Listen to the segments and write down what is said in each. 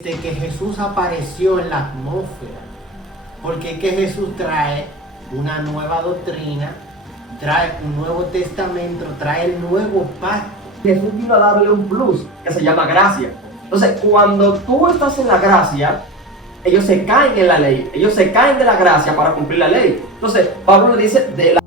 De que Jesús apareció en la atmósfera, porque es que Jesús trae una nueva doctrina, trae un nuevo testamento, trae el nuevo pacto. Jesús vino a darle un plus que se llama gracia. Entonces, cuando tú estás en la gracia, ellos se caen en la ley, ellos se caen de la gracia para cumplir la ley. Entonces, Pablo le dice de la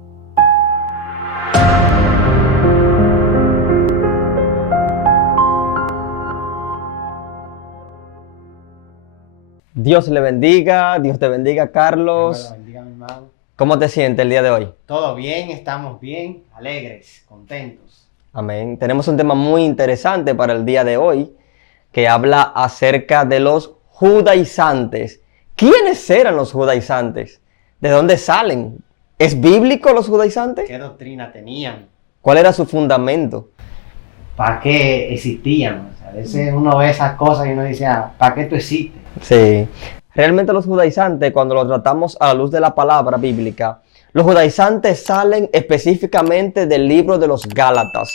Dios le bendiga, Dios te bendiga, Carlos. Bendiga, mi hermano. ¿Cómo te sientes el día de hoy? Todo bien, estamos bien, alegres, contentos. Amén. Tenemos un tema muy interesante para el día de hoy que habla acerca de los judaizantes. ¿Quiénes eran los judaizantes? ¿De dónde salen? ¿Es bíblico los judaizantes? ¿Qué doctrina tenían? ¿Cuál era su fundamento? ¿Para qué existían? O sea, a veces uno ve esas cosas y uno dice, ¿para qué tú existes? Sí. Realmente los judaizantes, cuando lo tratamos a la luz de la palabra bíblica, los judaizantes salen específicamente del libro de los Gálatas.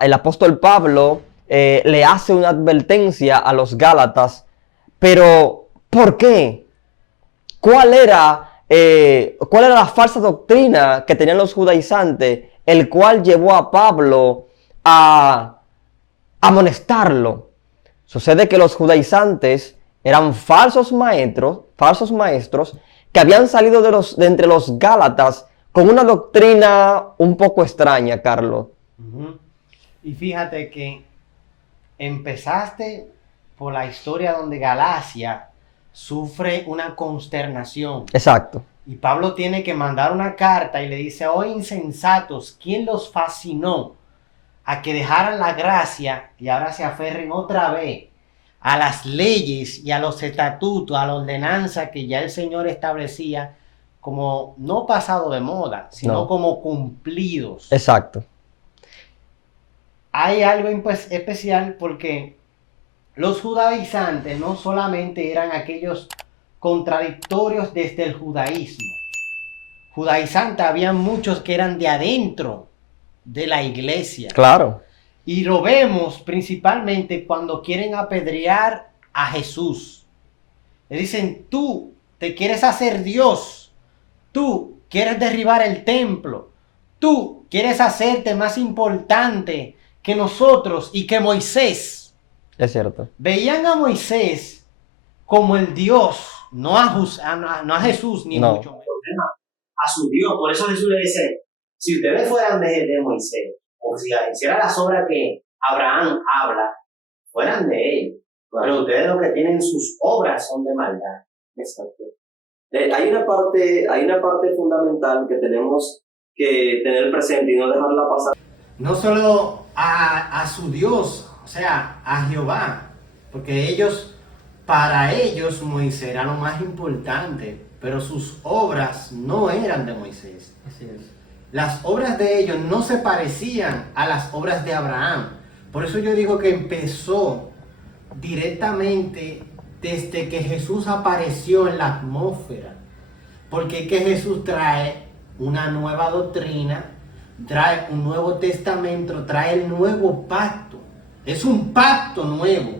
El apóstol Pablo le hace una advertencia a los Gálatas, pero ¿por qué? ¿Cuál era la falsa doctrina que tenían los judaizantes, el cual llevó a Pablo a amonestarlo? Sucede que los judaizantes eran falsos maestros que habían salido de entre los Gálatas con una doctrina un poco extraña, Carlos. Y fíjate que empezaste por la historia donde Galacia sufre una consternación. Exacto. Y Pablo tiene que mandar una carta y le dice, oh insensatos, ¿quién los fascinó a que dejaran la gracia y ahora se aferren otra vez a las leyes y a los estatutos, a la ordenanza que ya el Señor establecía como no pasado de moda, sino como cumplidos? Exacto. Hay algo especial porque los judaizantes no solamente eran aquellos contradictorios desde el judaísmo. Judaizantes había muchos que eran de adentro de la iglesia. Claro. Y lo vemos principalmente cuando quieren apedrear a Jesús. Le dicen, tú te quieres hacer Dios, tú quieres derribar el templo, tú quieres hacerte más importante que nosotros y que Moisés. Es cierto. Veían a Moisés como el Dios, no a Jesús ni mucho menos. A su Dios. Por eso Jesús le dice, si ustedes fueran de Moisés, o si hicieran las obras que Abraham habla, fueran de él. Pero ustedes lo que tienen sus obras son de maldad. Exacto. Hay una parte fundamental que tenemos que tener presente y no dejarla pasar. No solo a su Dios, o sea, a Jehová, porque para ellos Moisés era lo más importante, pero sus obras no eran de Moisés. Así es. Las obras de ellos no se parecían a las obras de Abraham. Por eso yo digo que empezó directamente desde que Jesús apareció en la atmósfera. Porque es que Jesús trae una nueva doctrina, trae un nuevo testamento, trae el nuevo pacto. Es un pacto nuevo.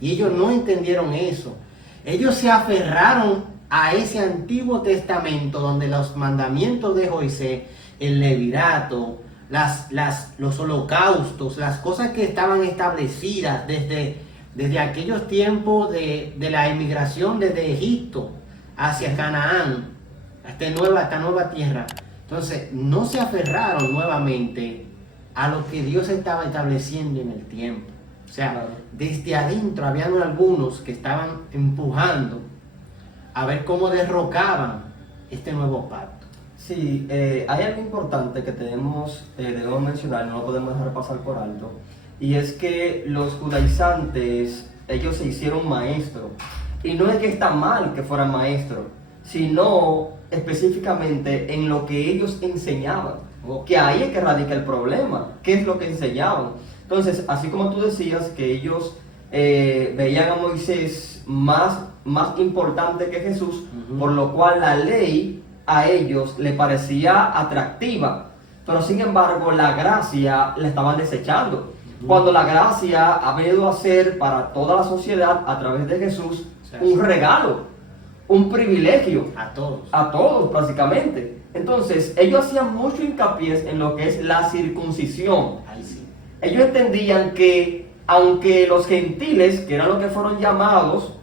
Y ellos no entendieron eso. Ellos se aferraron a ese antiguo testamento donde los mandamientos de Moisés, el levirato, los holocaustos, las cosas que estaban establecidas desde aquellos tiempos de la emigración desde Egipto hacia Canaán, esta nueva tierra. Entonces, no se aferraron nuevamente a lo que Dios estaba estableciendo en el tiempo. O sea, desde adentro habían algunos que estaban empujando a ver cómo derrocaban este nuevo pacto. Sí, hay algo importante que debemos mencionar, no lo podemos dejar pasar por alto, y es que los judaizantes, ellos se hicieron maestros, y no es que está mal que fueran maestros, sino específicamente en lo que ellos enseñaban, que ahí es que radica el problema, qué es lo que enseñaban. Entonces, así como tú decías que ellos veían a Moisés más importante que Jesús, por lo cual la ley a ellos le parecía atractiva, pero sin embargo la gracia la estaban desechando. cuando la gracia ha venido a ser para toda la sociedad a través de Jesús un regalo, un privilegio a todos básicamente. Entonces ellos hacían mucho hincapié en lo que es la circuncisión. Ellos entendían que aunque los gentiles, que eran los que fueron llamados,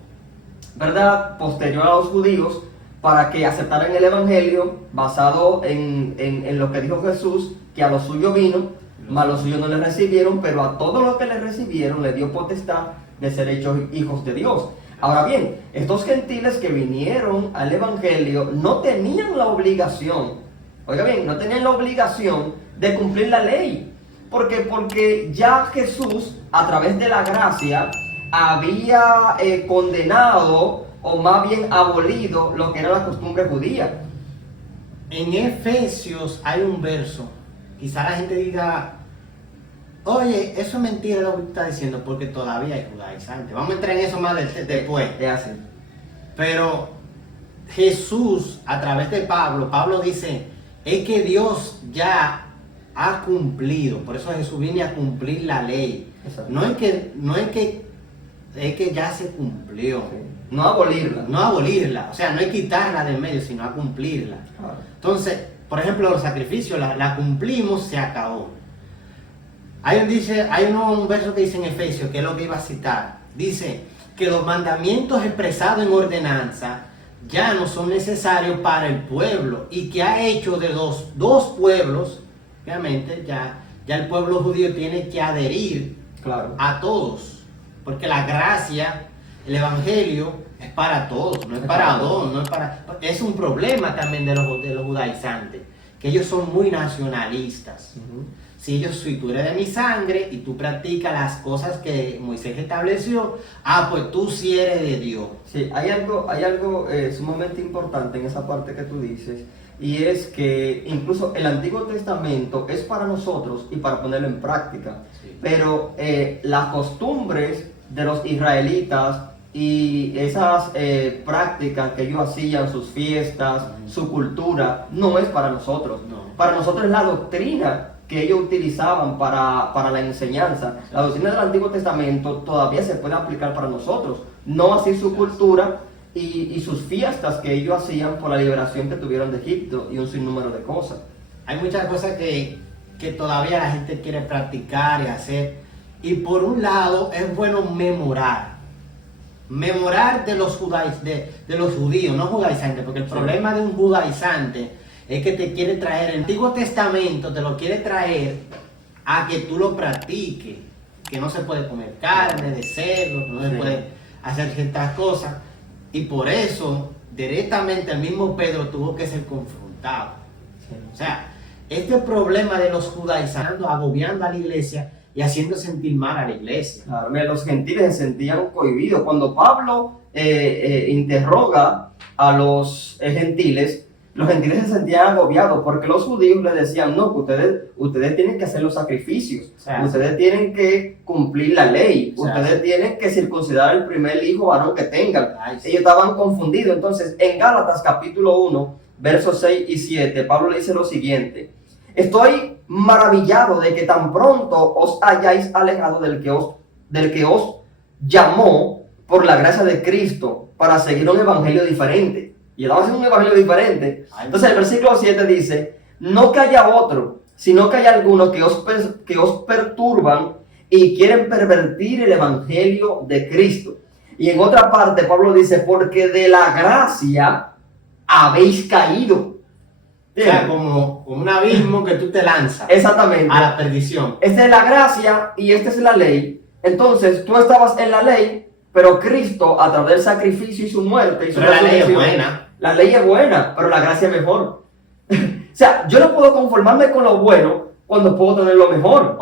¿verdad?, posterior a los judíos, para que aceptaran el evangelio basado en lo que dijo Jesús, que a los suyos vino, mas los suyos no le recibieron, pero a todos los que le recibieron le dio potestad de ser hechos hijos de Dios. Ahora bien, estos gentiles que vinieron al evangelio no tenían la obligación, oiga bien, no tenían la obligación de cumplir la ley. ¿Por qué? Porque ya Jesús, a través de la gracia, había condenado, o más bien abolido, lo que era la costumbre judía. En Efesios hay un verso, quizá la gente diga, oye, eso es mentira lo que está diciendo, porque todavía hay judaizantes. Vamos a entrar en eso más después. Pero Jesús, a través de Pablo dice, es que Dios ya ha cumplido, por eso Jesús viene a cumplir la ley. No es que ya se cumplió. Sí. No abolirla. No abolirla, o sea, no es quitarla del medio, sino a cumplirla. Entonces, por ejemplo, los sacrificios, la cumplimos, se acabó. Hay un verso que dice en Efesios, que es lo que iba a citar. Dice que los mandamientos expresados en ordenanza ya no son necesarios para el pueblo, y que ha hecho de dos pueblos, obviamente ya el pueblo judío tiene que adherir a todos, porque la gracia, el evangelio es para todos, no es para dos, es un problema también de los judaizantes, que ellos son muy nacionalistas. Si tú eres de mi sangre y tú practicas las cosas que Moisés estableció, pues tú sí eres de Dios. Sí, hay algo sumamente importante en esa parte que tú dices, y es que incluso el Antiguo Testamento es para nosotros y para ponerlo en práctica, pero las costumbres de los israelitas y esas prácticas que ellos hacían, sus fiestas, su cultura, no es para nosotros. Para nosotros es la doctrina que ellos utilizaban para la enseñanza. La doctrina del Antiguo Testamento todavía se puede aplicar para nosotros, no así su cultura y sus fiestas que ellos hacían por la liberación que tuvieron de Egipto y un sinnúmero de cosas. Hay muchas cosas que todavía la gente quiere practicar y hacer, y por un lado es bueno memorar de los judíos, no judaizantes, porque el problema de un judaizante es que te quiere traer el Antiguo Testamento, te lo quiere traer a que tú lo practiques, que no se puede comer carne de cerdo, que no se puede hacer ciertas cosas, y por eso directamente el mismo Pedro tuvo que ser confrontado. O sea, este problema de los judaizantes agobiando a la iglesia y haciendo sentir mal a la iglesia. Claro, los gentiles se sentían cohibidos. Cuando Pablo interroga a los gentiles se sentían agobiados porque los judíos les decían, no, ustedes tienen que hacer los sacrificios, ustedes tienen que cumplir la ley, ustedes tienen que circuncidar el primer hijo varón que tengan. Ellos estaban confundidos. Entonces, en Gálatas capítulo 1, versos 6 y 7, Pablo le dice lo siguiente: estoy maravillado de que tan pronto os hayáis alejado del que os llamó por la gracia de Cristo para seguir un evangelio diferente. Y él va a hacer un evangelio diferente. Entonces el versículo 7 dice, no que haya otro, sino que hay algunos que os perturban y quieren pervertir el evangelio de Cristo. Y en otra parte Pablo dice, porque de la gracia habéis caído. O sea, como un abismo que tú te lanzas. Exactamente. A la perdición. Esta es la gracia y esta es la ley. Entonces tú estabas en la ley, pero Cristo, a través del sacrificio y su muerte y su resurrección, la ley es buena. La ley es buena, pero la gracia es mejor. O sea, yo no puedo conformarme con lo bueno cuando puedo tener lo mejor.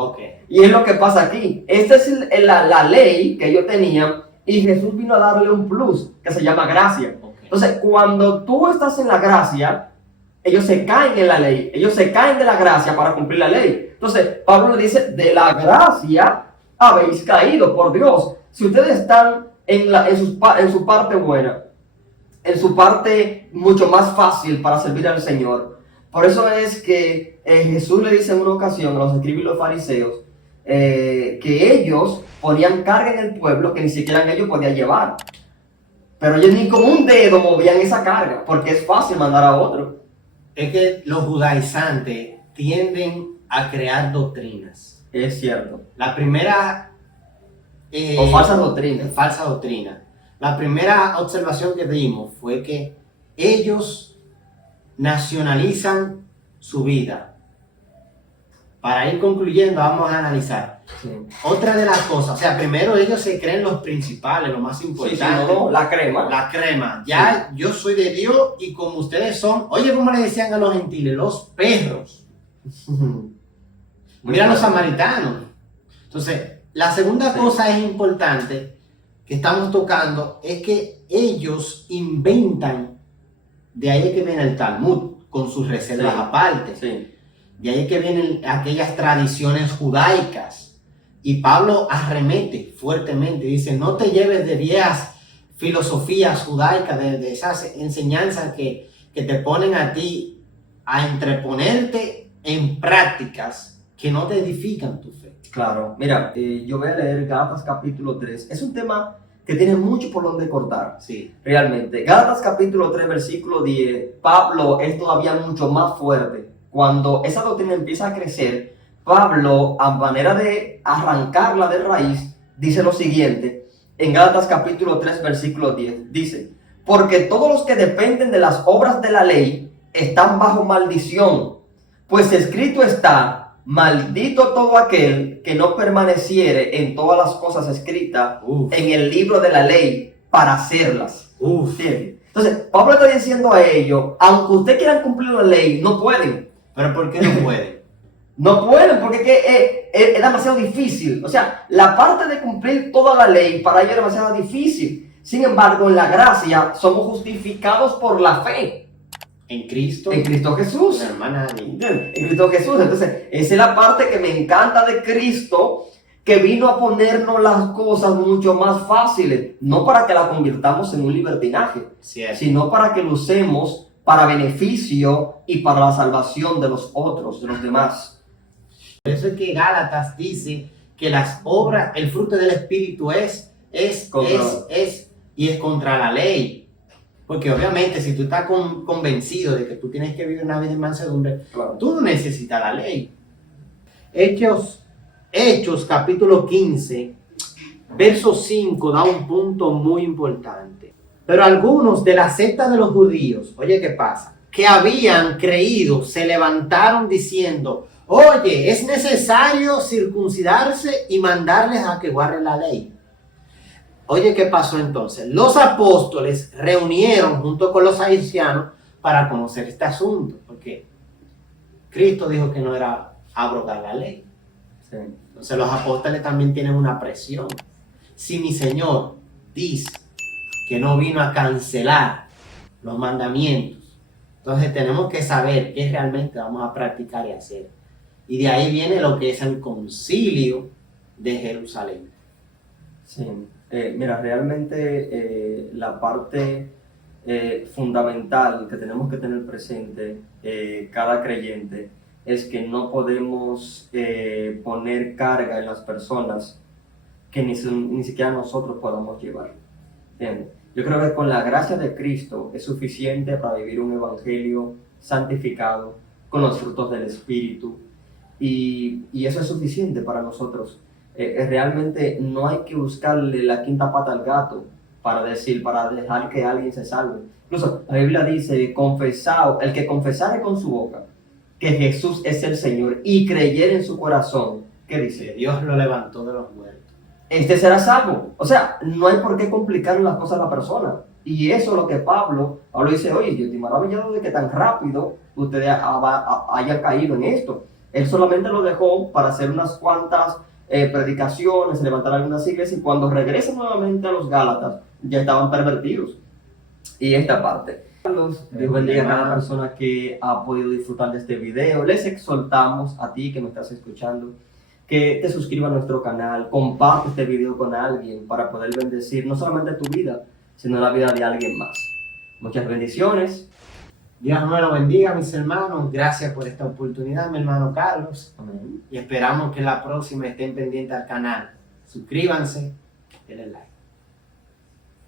Y es lo que pasa aquí. Esta es la ley que ellos tenían, y Jesús vino a darle un plus que se llama gracia. Entonces, cuando tú estás en la gracia, ellos se caen en la ley, ellos se caen de la gracia para cumplir la ley. Entonces, Pablo le dice, de la gracia habéis caído, por Dios. Si ustedes están en su parte buena, en su parte mucho más fácil para servir al Señor. Por eso es que Jesús le dice en una ocasión a los escribas y los fariseos, que ellos ponían carga en el pueblo que ni siquiera ellos podían llevar. Pero ellos ni con un dedo movían esa carga, porque es fácil mandar a otro. Es que los judaizantes tienden a crear doctrinas. Es cierto. La primera... O falsas doctrinas. Falsa doctrina. La primera observación que dimos fue que ellos nacionalizan su vida. Para ir concluyendo, vamos a analizar. Sí. Otra de las cosas, o sea, primero ellos se creen los principales, lo más importante. Sí, no, la crema. La crema. Ya yo soy de Dios y como ustedes son, oye, ¿cómo le decían a los gentiles? Los perros. Mira a los samaritanos. Entonces, la segunda cosa es importante que estamos tocando es que ellos inventan, de ahí es que viene el Talmud, con sus reservas aparte. Sí. De ahí es que vienen aquellas tradiciones judaicas. Y Pablo arremete fuertemente, dice, no te lleves de viejas filosofías judaicas, de esas enseñanzas que te ponen a ti a entreponerte en prácticas que no te edifican tu fe. Claro, mira, yo voy a leer Gálatas capítulo 3. Es un tema que tiene mucho por donde cortar. Sí. Realmente. Gálatas capítulo 3, versículo 10, Pablo es todavía mucho más fuerte. Cuando esa doctrina empieza a crecer, Pablo, a manera de arrancarla de raíz, dice lo siguiente, en Gálatas capítulo 3, versículo 10, dice, porque todos los que dependen de las obras de la ley están bajo maldición, pues escrito está, maldito todo aquel que no permaneciere en todas las cosas escritas en el libro de la ley para hacerlas. ¿Sí? Entonces, Pablo está diciendo a ellos, aunque ustedes quieran cumplir la ley, no pueden. ¿Pero por qué no pueden? No pueden, porque es demasiado difícil. O sea, la parte de cumplir toda la ley para ellos es demasiado difícil. Sin embargo, en la gracia somos justificados por la fe. En Cristo. En Cristo Jesús. Hermana, En Cristo Jesús. Entonces, esa es la parte que me encanta de Cristo, que vino a ponernos las cosas mucho más fáciles. No para que la convirtamos en un libertinaje, sino para que lo usemos para beneficio y para la salvación de los otros, de los demás. Por eso es que Gálatas dice que las obras, el fruto del Espíritu es contra la ley. Porque obviamente si tú estás convencido de que tú tienes que vivir una vida en mansedumbre, claro, tú no necesitas la ley. Hechos capítulo 15, verso 5 da un punto muy importante. Pero algunos de la secta de los judíos, oye, ¿qué pasa? Que habían creído, se levantaron diciendo, oye, es necesario circuncidarse y mandarles a que guarden la ley. Oye, ¿qué pasó entonces? Los apóstoles reunieron junto con los ancianos para conocer este asunto, porque Cristo dijo que no era abrogar la ley. Sí. Entonces los apóstoles también tienen una presión. Si mi Señor dice que no vino a cancelar los mandamientos, entonces tenemos que saber qué realmente vamos a practicar y hacer. Y de ahí viene lo que es el concilio de Jerusalén. Sí. Mira, realmente la parte fundamental que tenemos que tener presente cada creyente es que no podemos poner carga en las personas que ni siquiera nosotros podamos llevar. Bien. Yo creo que con la gracia de Cristo es suficiente para vivir un evangelio santificado con los frutos del Espíritu y eso es suficiente para nosotros. Realmente no hay que buscarle la quinta pata al gato para dejar que alguien se salve. Incluso la Biblia dice, el que confesare con su boca que Jesús es el Señor y creyere en su corazón, ¿qué dice? Dios lo levantó de los muertos. Este será salvo. O sea, no hay por qué complicar las cosas a la persona. Y eso es lo que Pablo dice, oye, yo estoy maravillado de que tan rápido ustedes hayan caído en esto. Él solamente lo dejó para hacer unas cuantas predicaciones, levantar algunas iglesias, y cuando regresan nuevamente a los Gálatas, ya estaban pervertidos. Y esta parte. Dios bendiga a cada persona que ha podido disfrutar de este video. Les exhortamos a ti que me estás escuchando, que te suscribas a nuestro canal, comparte este video con alguien para poder bendecir no solamente tu vida, sino la vida de alguien más. Muchas bendiciones. Dios me lo bendiga, mis hermanos. Gracias por esta oportunidad, mi hermano Carlos. Amén. Y esperamos que la próxima estén pendientes al canal. Suscríbanse, denle like.